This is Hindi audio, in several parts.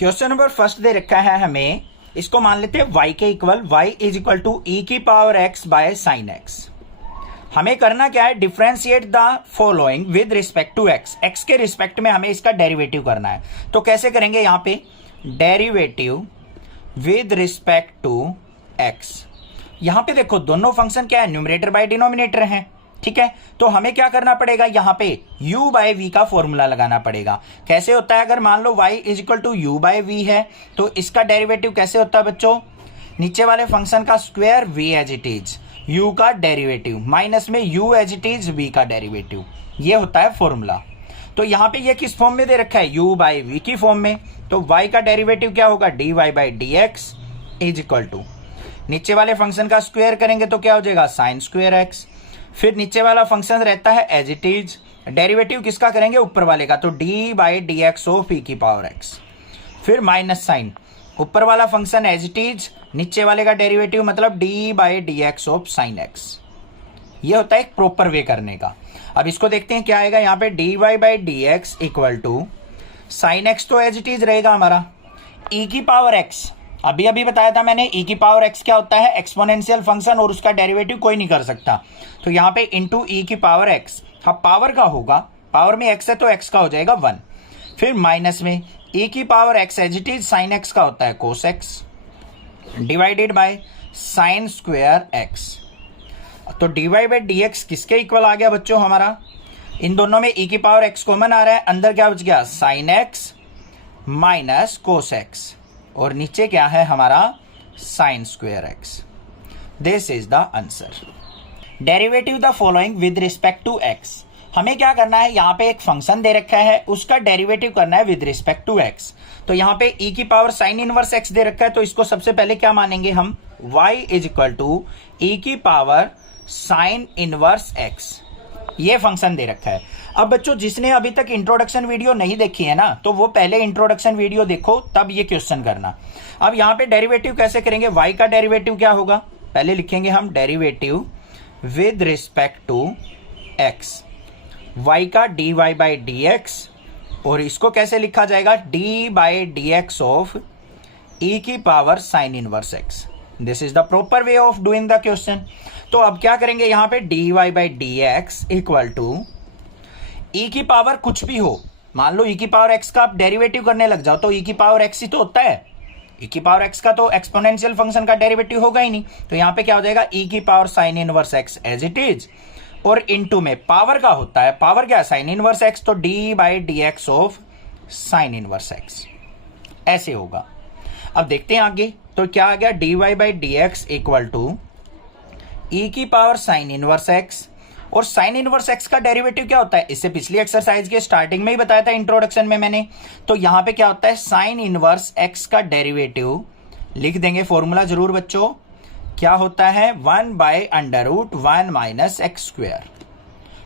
क्वेश्चन नंबर फर्स्ट दे रखा है हमें, इसको मान लेते हैं y के equal y is equal to e की power x by sine x। हमें करना क्या है, differentiate the following with respect to x। x के रिस्पेक्ट में हमें इसका डेरिवेटिव करना है। तो कैसे करेंगे, यहां पे derivative with respect to x। यहां पे देखो दोनों फंक्शन क्या है, न्यूमरेटर बाय डिनोमिनेटर है, ठीक है। तो हमें क्या करना पड़ेगा, यहां पे u बाय v का फॉर्मूला लगाना पड़ेगा। कैसे होता है, अगर मान लो y is equal to u by v है तो इसका डेरिवेटिव कैसे होता है बच्चों, नीचे वाले फंक्शन का square v as it is, u का डेरिवेटिव माइनस में u as it is v का डेरिवेटिव, ये होता है फॉर्मूला। तो यहां पे ये किस फॉर्म में दे रखा है, u बाय v की फॉर्म में। तो y का डेरिवेटिव क्या होगा, dy by dx is equal to, नीचे वाले फंक्शन का स्क्वायर करेंगे तो क्या हो जाएगा, साइन स्क्वायर x। फिर नीचे वाला फंक्शन रहता है एज इट इज, डेरिवेटिव किसका करेंगे, ऊपर वाले का, तो d by D x of e की पावर एक्स। फिर माइनस साइन, ऊपर वाला फंक्शन एज इट इज, नीचे वाले का डेरिवेटिव मतलब D by D x of sine x. ये होता है एक प्रॉपर वे करने का। अब इसको देखते हैं क्या आएगा, यहाँ पे D Y by D x equal to sine X तो एज इट इज रहेगा हमारा, ई की पावर एक्स, अभी अभी बताया था मैंने, e की पावर x क्या होता है, एक्सपोनेंशियल फंक्शन, और उसका डेरिवेटिव कोई नहीं कर सकता। तो यहाँ पे इंटू e की पावर x, हाँ पावर का होगा, पावर में x है तो x का हो जाएगा 1। फिर माइनस में e की power x as it is, sine x का होता है cos x, divided by sine square x। तो dy बाई डी एक्स किसके इक्वल आ गया बच्चों हमारा, इन दोनों में e की पावर x कॉमन आ रहा है, अंदर क्या बच गया, sine x minus cos x, और नीचे क्या है हमारा, sine square X. This is the answer. Derivative the following with respect to x. हमें क्या करना है, यहां पे एक फंक्शन दे रखा है, उसका डेरिवेटिव करना है विद रिस्पेक्ट टू एक्स। तो यहां पे e की पावर साइन इनवर्स एक्स दे रखा है, तो इसको सबसे पहले क्या मानेंगे हम, y is equal to e की पावर साइन इनवर्स एक्स, ये फंक्शन दे रखा है। अब बच्चों जिसने अभी तक इंट्रोडक्शन वीडियो नहीं देखी है ना, तो वो पहले इंट्रोडक्शन वीडियो देखो तब ये क्वेश्चन करना। अब यहाँ पे डेरिवेटिव कैसे करेंगे, y का डेरिवेटिव क्या होगा, पहले लिखेंगे हम derivative with respect to x, y का dy बाई डी एक्स, और इसको कैसे लिखा जाएगा, d by D x of e की power sine inverse x। This is the proper way of doing the question. तो अब क्या करेंगे, यहाँ पे D Y by D x equal to e की पावर कुछ भी हो, मान लो ई की पावर एक्स का आप डेरिवेटिव करने लग जाओ तो ई की पावर एक्स ही तो होता है, ई की पावर एक्स का तो एक्सपोनेंशियल फंक्शन का डेरिवेटिव होगा ही नहीं। तो यहाँ पे क्या हो जाएगा, ई की power sine inverse x as it is, और इनटू में पावर का होता है, पावर क्या है, साइन इनवर्स एक्स, तो d by D x of sine inverse x, ऐसे होगा। अब देखते हैं आगे, तो क्या आ गया, d Y by D x equal to e की पावर साइन इनवर्स एक्स, और साइन इनवर्स एक्स का डेरिवेटिव क्या होता है, इससे पिछली एक्सरसाइज के स्टार्टिंग में ही बताया था इंट्रोडक्शन में मैंने। तो यहां पे क्या होता है, साइन इनवर्स एक्स का डेरिवेटिव लिख देंगे, फॉर्मूला जरूर बच्चों, क्या होता है, 1 by under root 1 minus x square.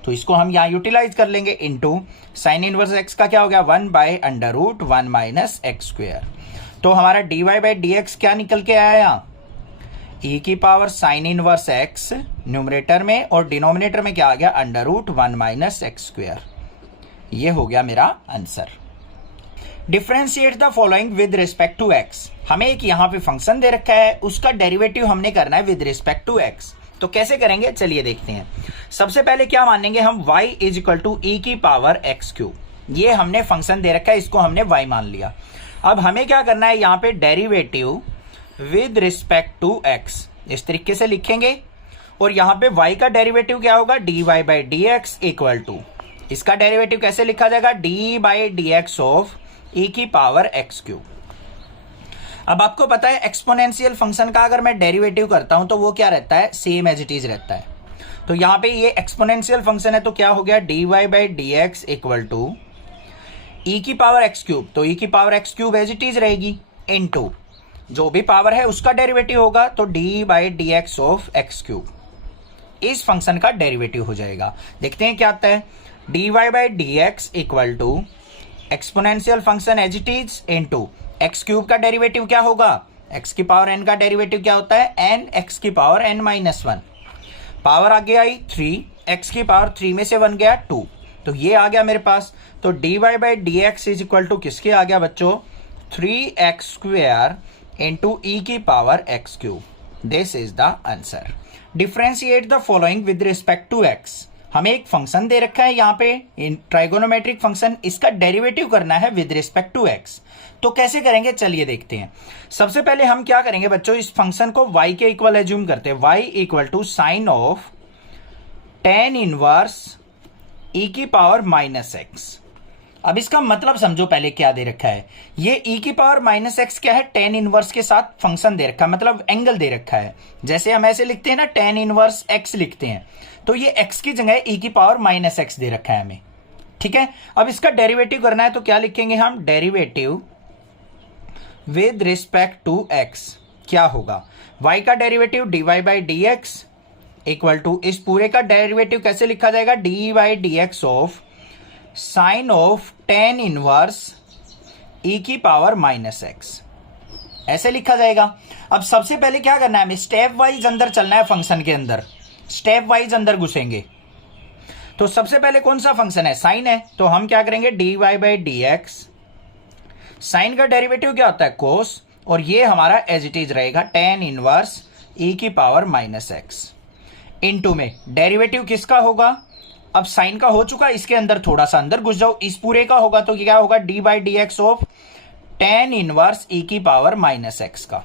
तो इसको हम यहां यूटिलाइज कर लेंगे, इनटू साइन इनवर्स एक्स का क्या हो गया, 1 by under root 1 minus x square. तो हमारा d Y by D x क्या निकल के आया यहाँ, e की power sine inverse x numerator में, और डिनोमिनेटर में क्या आ गया, under root 1 minus x square. ये हो गया मेरा answer. Differentiate the following with respect to x। हमें एक यहाँ पे फंक्शन दे रखा है, उसका डेरिवेटिव हमने करना है विद रिस्पेक्ट टू x। तो कैसे करेंगे, चलिए देखते हैं। सबसे पहले क्या मानेंगे हम, y is equal to e की पावर एक्स क्यूब, ये हमने फंक्शन दे रखा है, इसको हमने y मान लिया। अब हमें क्या करना है, यहाँ पे derivative with respect to x, इस तरीके से लिखेंगे, और यहां पे y का डेरिवेटिव क्या होगा, dy by D x equal to, इसका डेरिवेटिव कैसे लिखा जाएगा, d by D x of e की पावर एक्स क्यूब। अब आपको पता है एक्सपोनेंशियल फंक्शन का अगर मैं डेरिवेटिव करता हूं तो वो क्या रहता है, सेम एज इट इज रहता है। तो यहां पे ये एक्सपोनेंशियल फंक्शन है, तो क्या हो गया, dy by D x equal to e की पावर एक्स क्यूब, तो ई की power x cube as it is रहेगी, इनटू जो भी पावर है उसका डेरिवेटिव होगा, तो d by D x of x cube, इस फंक्शन का डेरिवेटिव हो जाएगा। देखते हैं क्या आता है, d Y by D x equal to exponential function as it is into x cube का डेरिवेटिव क्या होगा, एक्स की पावर एन का डेरिवेटिव क्या होता है, एन एक्स की पावर एन माइनस 1, पावर आगे आई 3, एक्स की पावर 3 में से 1 गया 2, तो ये आ गया मेरे पास। तो d Y by D x is equal to किसके आ गया बच्चों, 3x स्क्वायर इंटू ई की power x cube. This is the answer. Differentiate the following with respect to x. हमें एक फंक्शन दे रखा है यहाँ पे ट्राइगोनोमेट्रिक फंक्शन, इसका डेरिवेटिव करना है विद रिस्पेक्ट टू x. तो कैसे करेंगे चलिए देखते हैं. सबसे पहले हम क्या करेंगे बच्चों, इस फंक्शन को y के इक्वल एज्यूम करते हैं. y equal to sine of tan inverse e की पावर माइनस x. अब इसका मतलब समझो पहले क्या दे रखा है. ये e की पावर माइनस एक्स क्या है, tan इनवर्स के साथ फंक्शन दे रखा है, मतलब एंगल दे रखा है. जैसे हम ऐसे लिखते हैं ना, tan इनवर्स x लिखते हैं, तो ये x की जगह e की पावर माइनस एक्स दे रखा है हमें. ठीक है, अब इसका डेरिवेटिव करना है तो क्या लिखेंगे हम, derivative with respect to x. क्या होगा, y का derivative dy by D x equal to, इस पूरे का डेरिवेटिव कैसे लिखा जाएगा, d by D x of sine of tan inverse e की पावर माइनस एक्स, ऐसे लिखा जाएगा. अब सबसे पहले क्या करना है, हमें स्टेप वाइज अंदर चलना है. फंक्शन के अंदर स्टेप वाइज अंदर घुसेंगे. तो सबसे पहले कौन सा फंक्शन है, साइन है, तो हम क्या करेंगे, d Y by D x. Sine का डेरिवेटिव क्या होता है, कोस, और ये हमारा एज इट इज रहेगा tan इनवर्स e की पावर माइनस एक्स. इनटू में डेरिवेटिव किसका होगा, अब साइन का हो चुका, इसके अंदर थोड़ा सा अंदर घुस जाओ, इस पूरे का होगा तो क्या होगा, d by D x of tan inverse e की पावर माइनस एक्स का.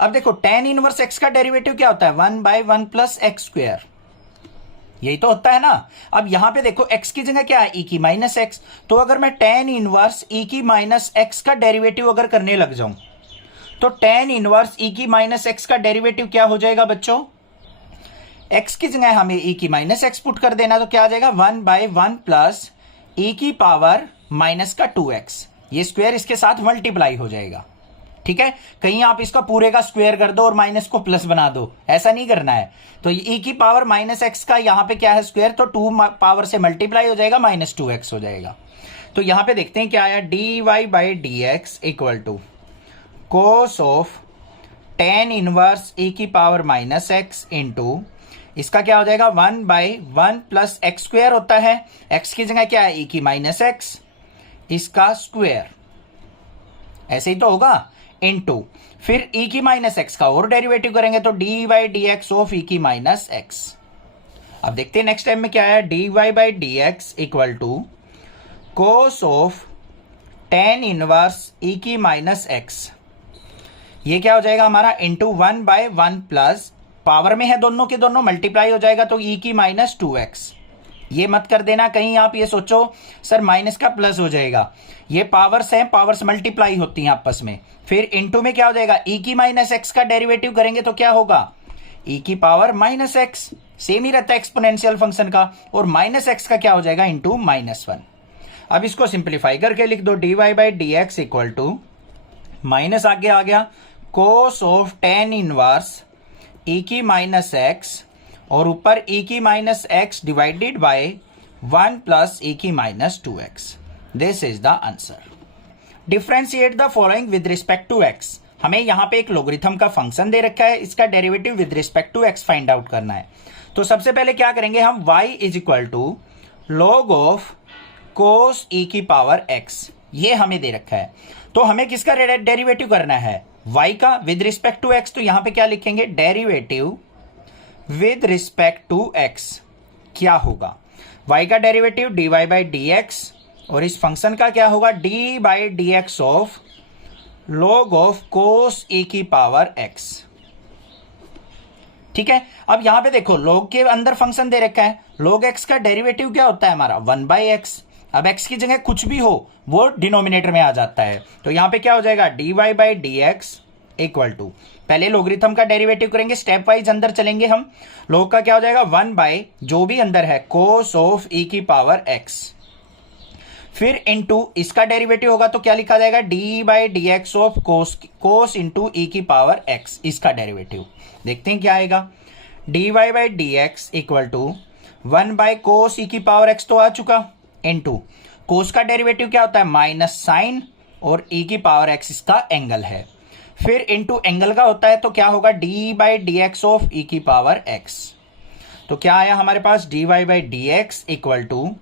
अब देखो tan इनवर्स x का डेरिवेटिव क्या होता है, 1 बाई 1 प्लस एक्स स्क्वायर, यही तो होता है ना. अब यहां पे देखो x की जगह क्या है, e की माइनस एक्स. तो अगर मैं tan इनवर्स e की माइनस एक्स का डेरिवेटिव अगर करने लग जाऊं, तो tan इनवर्स e की माइनस एक्स का डेरिवेटिव क्या हो जाएगा बच्चों, x की जगह हमें e की माइनस एक्स पुट कर देना, तो क्या आ जाएगा, 1 बाई 1 प्लस e की पावर माइनस का 2x. ये स्क्वायर इसके साथ मल्टीप्लाई हो जाएगा. ठीक है, कहीं आप इसका पूरे का स्क्वायर कर दो और माइनस को प्लस बना दो, ऐसा नहीं करना है. तो e की पावर माइनस एक्स का यहां पे क्या है, स्क्वायर, तो 2 पावर से मल्टीप्लाई हो जाएगा, माइनस 2x हो जाएगा. तो यहां पे देखते हैं क्या आया, d Y by D x equal to cos of tan inverse e की पावर माइनस एक्स इंटू, इसका क्या हो जाएगा, 1 बाई 1 प्लस एक्स स्क्वायर होता है, x की जगह क्या है, e की माइनस एक्स, इसका स्क्वायर, ऐसे ही तो होगा, इनटू फिर e की माइनस एक्स का और डेरिवेटिव करेंगे तो d by D x of e की माइनस एक्स. अब देखते हैं नेक्स्ट टाइम में क्या है, d Y by D x equal to cos of tan inverse e की माइनस एक्स. ये क्या हो जाएगा हमारा, इंटू 1 बाय 1 प्लस, पावर में है दोनों के दोनों, मल्टीप्लाई हो जाएगा तो e की माइनस 2x. ये मत कर देना कहीं आप ये सोचो सर माइनस का प्लस हो जाएगा, ये पावर्स हैं, पावर्स मल्टीप्लाई होती हैं आपस में. फिर इनटू में क्या हो जाएगा, e की माइनस एक्स का डेरिवेटिव करेंगे तो क्या होगा, e की पावर माइनस एक्स, सेम ही रहता है एक्सपोनेंशियल फंक्शन का, और माइनस एक्स का क्या हो जाएगा, इंटू माइनस 1. अब इसको सिंप्लीफाई करके लिख दो, d Y by D x equal to, minus आगे आ गया, cos of tan inverse e की माइनस एक्स, और ऊपर e की minus x divided by 1 plus e की minus 2x. This is the answer. Differentiate the following with respect to x. हमें यहां पे एक लोगरिथम का फंक्शन दे रखा है, इसका derivative with respect to x find out करना है. तो सबसे पहले क्या करेंगे हम, y is equal to log of cos e की पावर x, ये हमें दे रखा है. तो हमें किसका डेरिवेटिव करना है, y का विद रिस्पेक्ट टू x. तो यहां पे क्या लिखेंगे, derivative with respect to x. क्या होगा, y का derivative d Y by D x, और इस फंक्शन का क्या होगा, d by D x of log of cos e की पावर x. ठीक है, अब यहां पे देखो log के अंदर फंक्शन दे रखा है, log x का डेरिवेटिव क्या होता है हमारा, 1 बाई एक्स. अब x की जगह कुछ भी हो वो डिनोमिनेटर में आ जाता है, तो यहां पे क्या हो जाएगा, d Y by D x equal to, पहले लोगरिथम का डेरिवेटिव करेंगे, स्टेप वाइज अंदर चलेंगे हम. log का क्या हो जाएगा, 1 बाई जो भी अंदर है कोस ऑफ e की पावर x, फिर इनटू इसका डेरिवेटिव होगा तो क्या लिखा जाएगा, d by D x of cos into e की पावर x, इसका डेरिवेटिव. देखते हैं क्या आएगा, d Y by D x equal to 1 by cos e की पावर x तो आ चुका, इनटू कोस का डेरिवेटिव क्या होता है, माइनस साइन, और e की पावर x इसका एंगल है, फिर इनटू एंगल का होता है तो क्या होगा, d by D x of e की पावर x. तो क्या आया हमारे पास, d Y by D x equal to,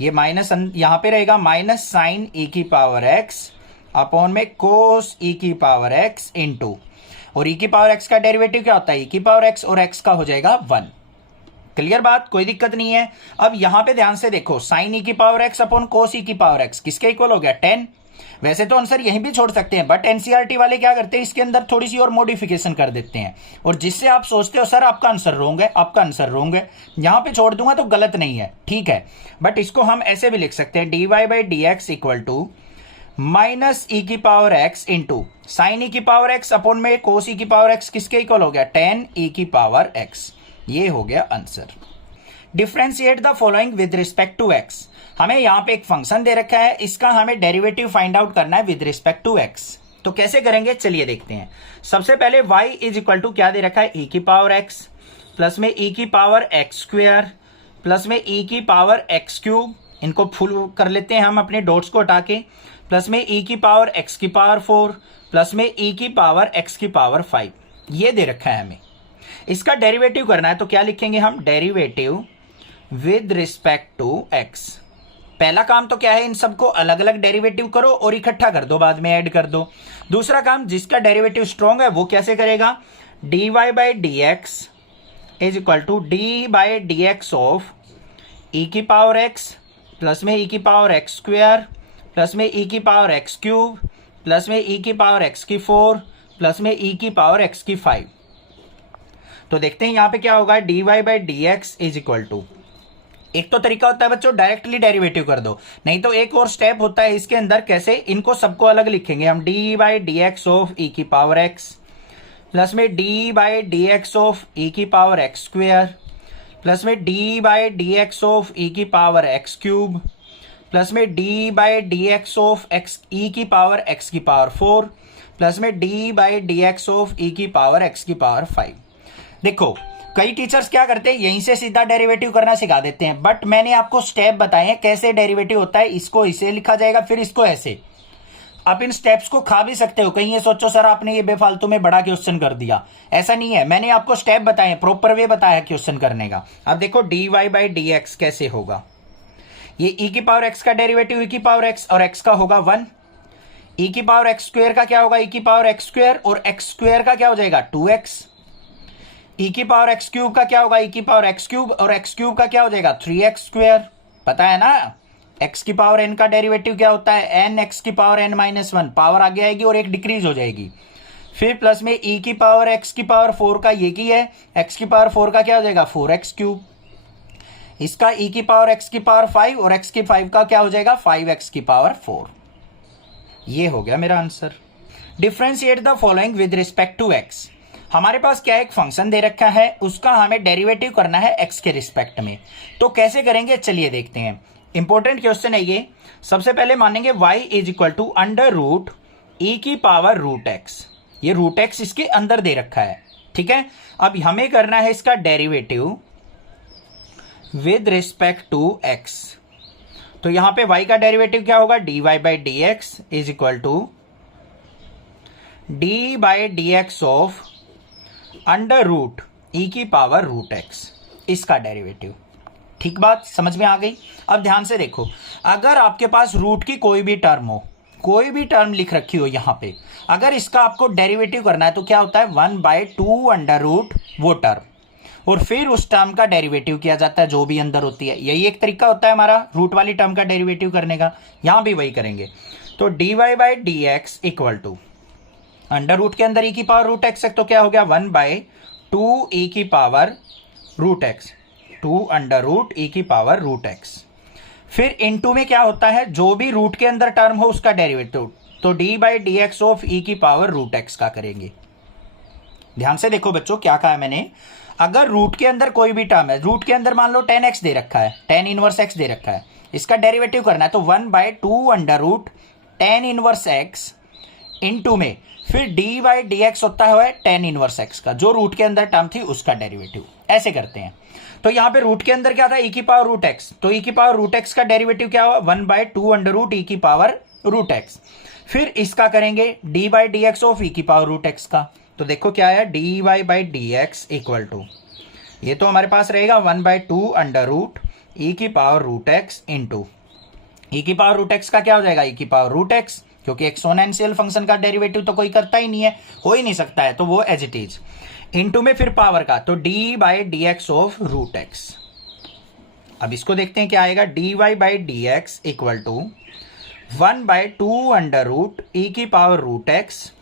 ये माइनस यहां पे रहेगा माइनस साइन ई की पावर एक्स अपॉन में कोस ई की पावर एक्स इंटू, और ई की पावर एक्स का डेरिवेटिव क्या होता है, ई की पावर एक्स, और एक्स का हो जाएगा 1। क्लियर बात, कोई दिक्कत नहीं है। अब यहां पे ध्यान से देखो, साइन ई की पावर एक्स अपॉन कोस ई की पावर एक्स किसके इक्वल हो गया, 10। वैसे तो आंसर यहीं भी छोड़ सकते हैं, बट एनसीईआरटी वाले क्या करते हैं, इसके अंदर थोड़ी सी और मॉडिफिकेशन कर देते हैं, और जिससे आप सोचते हो सर आपका आंसर रॉन्ग है, आपका आंसर रॉन्ग है। यहां पे छोड़ दूंगा तो गलत नहीं है, ठीक है, बट इसको हम ऐसे भी लिख सकते हैं, dy by D x equal to minus e की power x into sine e की पावर एक्स अपॉन में कोस ई की पावर एक्स किसके इक्वल हो गया, 10 ई की पावर एक्स। ये हो गया answer. Differentiate the following with respect to x. हमें यहां पे एक फंक्शन दे रखा है, इसका हमें डेरिवेटिव फाइंड आउट करना है विद रिस्पेक्ट टू एक्स। तो कैसे करेंगे, चलिए देखते हैं। सबसे पहले y इज इक्वल टू क्या दे रखा है, e की पावर x प्लस में e की पावर एक्स स्क्वेयर प्लस में e की पावर एक्स क्यूब, इनको फुल कर लेते हैं हम अपने डॉट्स को हटा के, प्लस में e की पावर x की पावर 4 प्लस में e की पावर x की पावर 5। ये दे रखा है हमें, इसका डेरिवेटिव करना है। तो क्या लिखेंगे हम, derivative with respect to x। पहला काम तो क्या है, इन सबको अलग अलग डेरिवेटिव करो और इकट्ठा कर दो, बाद में ऐड कर दो। दूसरा काम, जिसका डेरिवेटिव स्ट्रॉन्ग है वो कैसे करेगा, dy by D x is equal to d by D x of e की पावर एक्स प्लस में ई की पावर एक्स स्क्वेयर प्लस में ई की पावर एक्स क्यूब प्लस में ई की पावर एक्स की 4 प्लस में ई की पावर एक्स की 5। तो देखते हैं यहां पे क्या होगा, dy by D x is equal to, एक तो तरीका होता है बच्चों डायरेक्टली डेरिवेटिव कर दो, नहीं तो एक और स्टेप होता है इसके अंदर, कैसे, इनको सबको अलग लिखेंगे हम, d by D x of e की पावर एक्स प्लस में d by D x of e की पावर एक्स स्क्वेयर प्लस में d by D x of e की पावर एक्स क्यूब प्लस में d by D x of x e की पावर एक्स की पावर 4 प्लस में d by D x of e की पावर एक्स की पावर 5। देखो कई टीचर्स क्या करते हैं, यहीं से सीधा डेरिवेटिव करना सिखा देते हैं, बट मैंने आपको स्टेप बताए हैं कैसे डेरिवेटिव होता है। इसको इसे लिखा जाएगा, फिर इसको ऐसे। आप इन स्टेप्स को खा भी सकते हो, कहीं ये सोचो सर आपने ये बेफालतू में बड़ा क्वेश्चन कर दिया, ऐसा नहीं है, मैंने आपको स्टेप बताए, प्रॉपर वे बताया है क्वेश्चन करने का। अब देखो d Y by D x कैसे होगा, ये ई की पावर एक्स का डेरिवेटिव ई की पावर एक्स, और एक्स का होगा 1। ई की पावर एक्स स्क्वेयर का क्या होगा, ई की पावर एक्स स्क्वेयर, और एक्स स्क्वेयर का क्या हो जाएगा 2x। ई की पावर एक्स क्यूब का क्या होगा, ई की पावर एक्स क्यूब, और एक्स क्यूब का क्या हो जाएगा 3x स्क्वेयर। पता है ना, एक्स की पावर n का डेरिवेटिव क्या होता है, n एक्स की पावर n माइनस 1, पावर आगे आएगी और एक डिक्रीज हो जाएगी। फिर प्लस में ई की पावर एक्स की पावर 4 का ये की है, एक्स की पावर 4 का क्या हो जाएगा 4x क्यूब, इसका ई की पावर एक्स की पावर 5 और एक्स की 5 का क्या हो जाएगा 5x की पावर 4। ये हो गया मेरा answer. Differentiate the following with respect to x। हमारे पास क्या एक फंक्शन दे रखा है, उसका हमें डेरिवेटिव करना है x के रिस्पेक्ट में। तो कैसे करेंगे, चलिए देखते हैं। इंपॉर्टेंट क्वेश्चन है ये। सबसे पहले मानेंगे y is equal to under root e की पावर रूट एक्स। ये रूट एक्स इसके अंदर दे रखा है, ठीक है। अब हमें करना है इसका derivative with respect to x। तो यहां पे y का डेरिवेटिव क्या होगा, dy by D x is equal to d by D x of under root e की पावर रूट एक्स, इसका डेरिवेटिव। ठीक बात समझ में आ गई। अब ध्यान से देखो, अगर आपके पास रूट की कोई भी टर्म हो, कोई भी टर्म लिख रखी हो यहां पे, अगर इसका आपको डेरिवेटिव करना है तो क्या होता है 1/2 अंडर रूट वो टर्म, और फिर उस टर्म का डेरिवेटिव किया जाता है जो भी अंदर होती है। यही एक तरीका होता है हमारा रूट वाली टर्म का डेरिवेटिव करने का, यहां भी वही करेंगे। तो d Y by D x equal to under root के अंदर ई की पावर रूट एक्स है, तो क्या हो गया 1/2 ई की power root x, 2 under root e की पावर रूट एक्स। फिर इनटू में क्या होता है, जो भी रूट के अंदर टर्म हो उसका डेरिवेटिव, तो d by D x of e की पावर रूट एक्स का करेंगे। ध्यान से देखो बच्चों क्या कहा है मैंने, अगर रूट के अंदर कोई भी टर्म है, रूट के अंदर मान लो 10x दे रखा है, 10 इनवर्स x दे रखा है, इसका डेरिवेटिव करना है तो 1/2 under root 10 inverse x into में फिर डी बाई डी एक्स होता है 10 इनवर्स एक्स का, जो रूट के अंदर टर्म थी उसका डेरिवेटिव। ऐसे करते हैं। तो यहां पे रूट के अंदर क्या था, ई की पावर रूट एक्स, तो ई की पावर रूट एक्स का डेरिवेटिव क्या हुआ 1/2 अंडर रूट ई की पावर रूट एक्स। फिर इसका करेंगे d by D x of e की पावर रूट एक्स का, तो देखो क्या है d Y by D x equal to, ये तो हमारे पास रहेगा 1/2 अंडर रूट ई की power root x into e की पावर रूट एक्स का क्या हो जाएगा, ई की पावर रूट एक्स, क्योंकि एक्सपोनेंशियल फंक्शन का डेरिवेटिव तो कोई करता ही नहीं है, हो ही नहीं सकता है, तो वो एज इट इज। इंटू में फिर पावर का, तो d by D x of root x. अब इसको देखते हैं क्या आएगा, d Y by D x equal to 1/2 under root e की power root x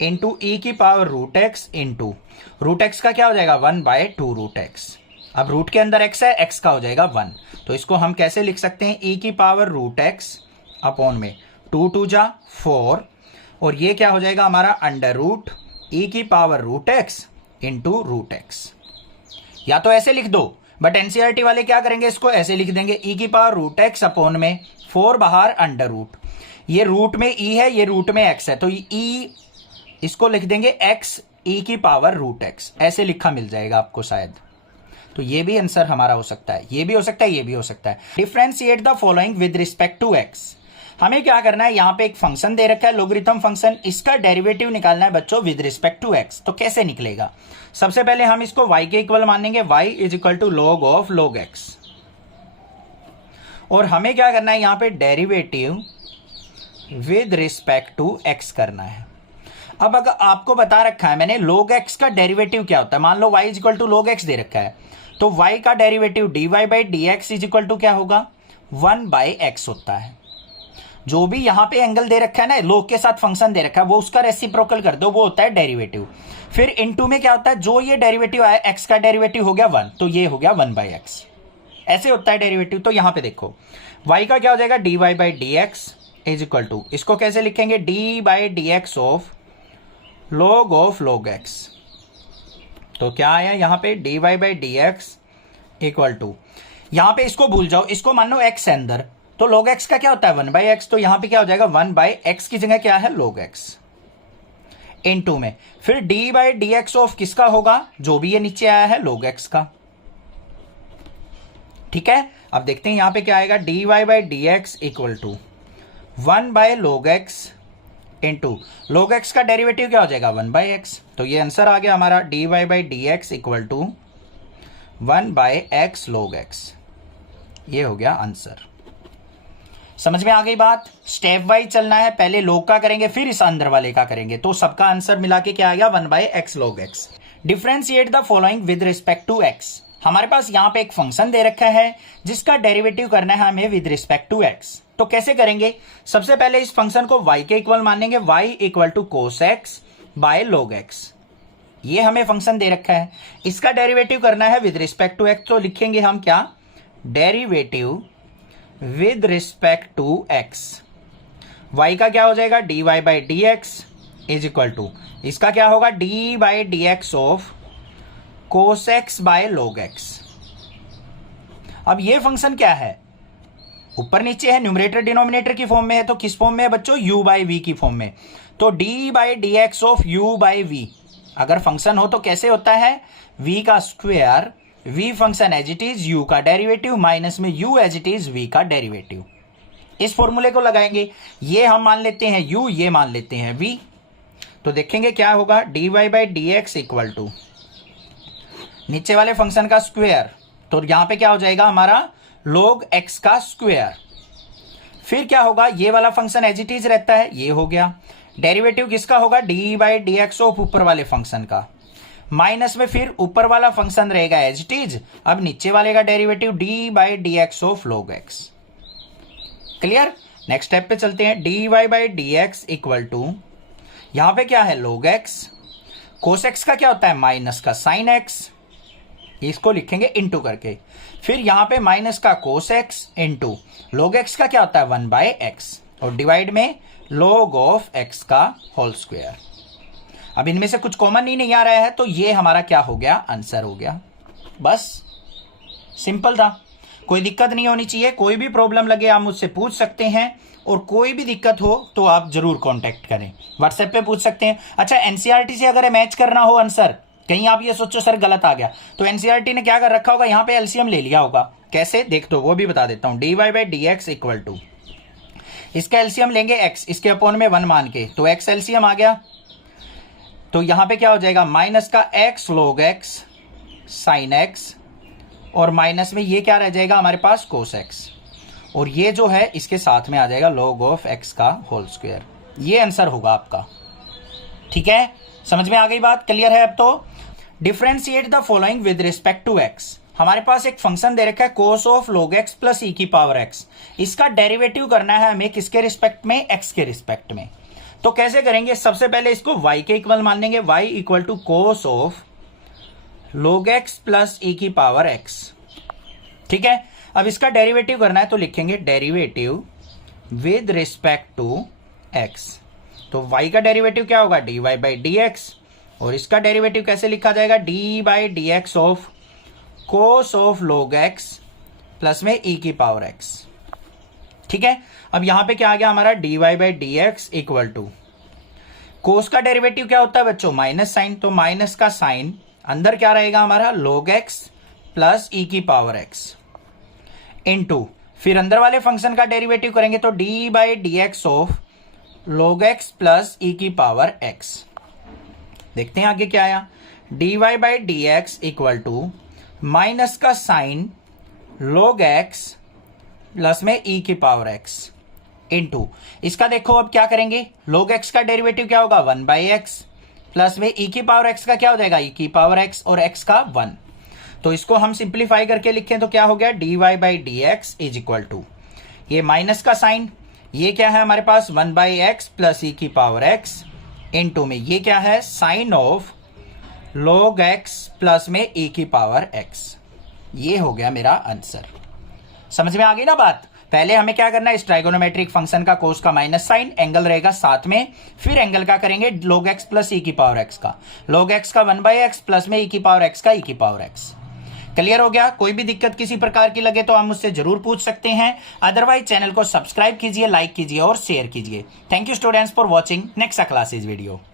into e की power root x into root x का क्या हो जाएगा 1/2 रूट एक्स। अब रूट के अंदर एक्स है, एक्स का हो जाएगा 1, तो इसको हम कैसे लिख सकते हैं, ई की पावर रूट एक्स अपॉन में 2 2 जा 4, और ये क्या हो जाएगा हमारा अंडर रूट ई की power root x into root x. या तो ऐसे लिख दो, बट एनसीईआरटी वाले क्या करेंगे, इसको ऐसे लिख देंगे, ई की पावर रूट एक्स अपॉन में 4 बाहर अंडर रूट, ये रूट में ई है, ये रूट में एक्स है, तो ई इसको लिख देंगे एक्स ई की पावर रूट एक्स, ऐसे लिखा मिल जाएगा आपको शायद। तो ये भी आंसर हमारा हो सकता है, ये भी हो सकता है, ये भी हो सकता है। Differentiate the following with respect to x. हमें क्या करना है, यहां पे एक फंक्शन दे रखा है लोगरिथम फंक्शन, इसका डेरिवेटिव निकालना है बच्चों विद रिस्पेक्ट टू एक्स। तो कैसे निकलेगा, सबसे पहले हम इसको y के इक्वल मानेंगे, y is equal to log of log x, और हमें क्या करना है यहां पे derivative with respect to x करना है। अब अगर आपको बता रखा है मैंने log x का डेरिवेटिव क्या होता है, मान लो y is equal to log x दे रखा है, तो y का derivative dy by D x is equal to क्या होगा 1/x होता है। जो भी यहां पे एंगल दे रखा है ना, log के साथ फंक्शन दे रखा है, वो उसका रेसिप्रोकल कर दो, वो होता है डेरिवेटिव। फिर इनटू में क्या होता है, जो ये डेरिवेटिव आया x का डेरिवेटिव हो गया 1, तो ये हो गया 1/x, ऐसे होता है डेरिवेटिव। तो यहां पे देखो y का क्या हो जाएगा dy by D x is equal to, इसको कैसे लिखेंगे, d by D x of log of log x। तो क्या आया यहां पे dy by D x equal to, यहां पे इसको भूल जाओ, इसको मान लो x है अंदर, तो log x का क्या होता है 1/x, तो यहां पे क्या हो जाएगा 1/x की जगह क्या है log x इनटू में फिर dy by D x of किसका होगा, जो भी ये नीचे आया है log x का। ठीक है, अब देखते हैं यहां पे क्या आएगा, dy by D x equal to 1/log x into log x का डेरिवेटिव क्या हो जाएगा 1/x। तो ये आंसर आ गया हमारा, dy by D x equal to 1/x log x, ये हो गया आंसर। समझ में आ गई बात, स्टेप वाइज चलना है, पहले log का करेंगे फिर इस अंदर वाले का करेंगे, तो सबका आंसर मिला के क्या आ गया 1/x log x। Differentiate the following with respect to x। हमारे पास यहां पे एक फंक्शन दे रखा है जिसका डेरिवेटिव करना है हमें विद रिस्पेक्ट टू x। तो कैसे करेंगे, सबसे पहले इस फंक्शन को y के इक्वल मानेंगे, y equal to cos x by log x। ये हमें फंक्शन दे रखा है, इसका डेरिवेटिव करना है विद रिस्पेक्ट टू x, तो लिखेंगे हम क्या, derivative with respect to x। y का क्या हो जाएगा dy by D x is equal to, इसका क्या होगा d by D x of cos x by log x। अब ये फंक्शन क्या है, ऊपर नीचे है, न्यूमरेटर डिनोमिनेटर की फॉर्म में है, तो किस फॉर्म में है बच्चों, u बाई वी की फॉर्म में। तो d by D x of u by v अगर फंक्शन हो तो कैसे होता है, v का square, v function as it is u का डेरिवेटिव माइनस में u as it is v का डेरिवेटिव। इस फॉर्मूले को लगाएंगे, ये हम मान लेते हैं u, ये मान लेते हैं v, तो देखेंगे क्या होगा dy by D x equal to नीचे वाले फंक्शन का स्क्वायर, तो यहां पे क्या हो जाएगा हमारा log x का स्क्वायर, फिर क्या होगा ये वाला फंक्शन एज इट इज रहता है, ये हो गया डेरिवेटिव किसका होगा d by D x of ऊपर वाले फंक्शन का, माइनस में फिर ऊपर वाला फंक्शन रहेगा एज इट इज, अब नीचे वाले का derivative d by D x of log x। Clear, next step पे चलते हैं, d Y by D x equal to, यहां पे क्या है log x, कोस एक्स का क्या होता है माइनस का साइन एक्स, इसको लिखेंगे इनटू करके, फिर यहां पे माइनस का cos x into log x का क्या होता है 1/x, और डिवाइड में log ऑफ x का होल स्क्वायर। अब इनमें से कुछ कॉमन ही नहीं आ रहा है, तो ये हमारा क्या हो गया, आंसर हो गया। बस सिंपल था, कोई दिक्कत नहीं होनी चाहिए, कोई भी प्रॉब्लम लगे आप मुझसे पूछ सकते हैं, और कोई भी दिक्कत हो तो आप जरूर कांटेक्ट करें, व्हाट्सएप पे पूछ सकते हैं। अच्छा, एनसीईआरटी से अगर मैच करना हो आंसर, कहीं आप ये सोचो सर गलत आ गया, तो एनसीईआरटी ने क्या कर रखा होगा, यहां पे एलसीएम ले लिया होगा, कैसे देख दो वो भी बता देता हूं, dy by D x equal to, इसका एलसीएम लेंगे x, इसके अपॉन में 1 मान के, तो x एलसीएम आ गया, तो यहां पे क्या हो जाएगा माइनस का x log x sin x और माइनस में ये क्या रह जाएगा हमारे पास cos x, और ये जो है इसके साथ में आ जाएगा log ऑफ x का होल स्क्वायर। ये आंसर होगा आपका। ठीक है, समझ में आ गई बात, क्लियर है। अब तो differentiate the following with respect to x। हमारे पास एक फंक्शन दे रखा है cos of log x plus e की पावर x। इसका डेरिवेटिव करना है हमें किसके रिस्पेक्ट में, x के रिस्पेक्ट में। तो कैसे करेंगे, सबसे पहले इसको y के इक्वल मान लेंगे, y equal to cos of log x plus e की पावर x। ठीक है, अब इसका डेरिवेटिव करना है तो लिखेंगे derivative with respect to x। तो y का डेरिवेटिव क्या होगा, dy बाई डी एक्स, और इसका डेरिवेटिव कैसे लिखा जाएगा, d by D x of cos of log x plus में e की पावर x। ठीक है, अब यहां पे क्या आ गया हमारा, dy by D x equal to cos का डेरिवेटिव क्या होता है बच्चों, माइनस साइन, तो माइनस का साइन अंदर क्या रहेगा हमारा, log x प्लस e की पावर x इनटू, फिर अंदर वाले फंक्शन का डेरिवेटिव करेंगे तो d by D x of log x plus e की पावर x। देखते हैं आगे क्या आया, dy by D x equal to minus का साइन log x प्लस में e की पावर x इनटू, इसका देखो अब क्या करेंगे, log x का डेरिवेटिव क्या होगा, 1 बाई एक्स प्लस में e की पावर x का क्या हो जाएगा, e की पावर x और x का 1। तो इसको हम सिंप्लीफाई करके लिखें तो क्या हो गया, dy by D x is equal to, ये माइनस का साइन, ये क्या है हमारे पास 1 बाई एक्स प्लस e की पावर x इनटू में ये क्या है, sine of log x plus में e की पावर x। ये हो गया मेरा आंसर। समझ में आ गई ना बात। पहले हमें क्या करना है, इस ट्राइगोनोमेट्रिक फंक्शन का कोस का माइनस साइन, एंगल रहेगा साथ में, फिर एंगल का करेंगे log x प्लस e की पावर x का, log x का 1 बाई एक्स प्लस में e की पावर x का e की पावर x। क्लियर हो गया। कोई भी दिक्कत किसी प्रकार की लगे तो आप मुझसे जरूर पूछ सकते हैं, अदरवाइज चैनल को सब्सक्राइब कीजिए, लाइक कीजिए और शेयर कीजिए। Thank you students for watching next classes video.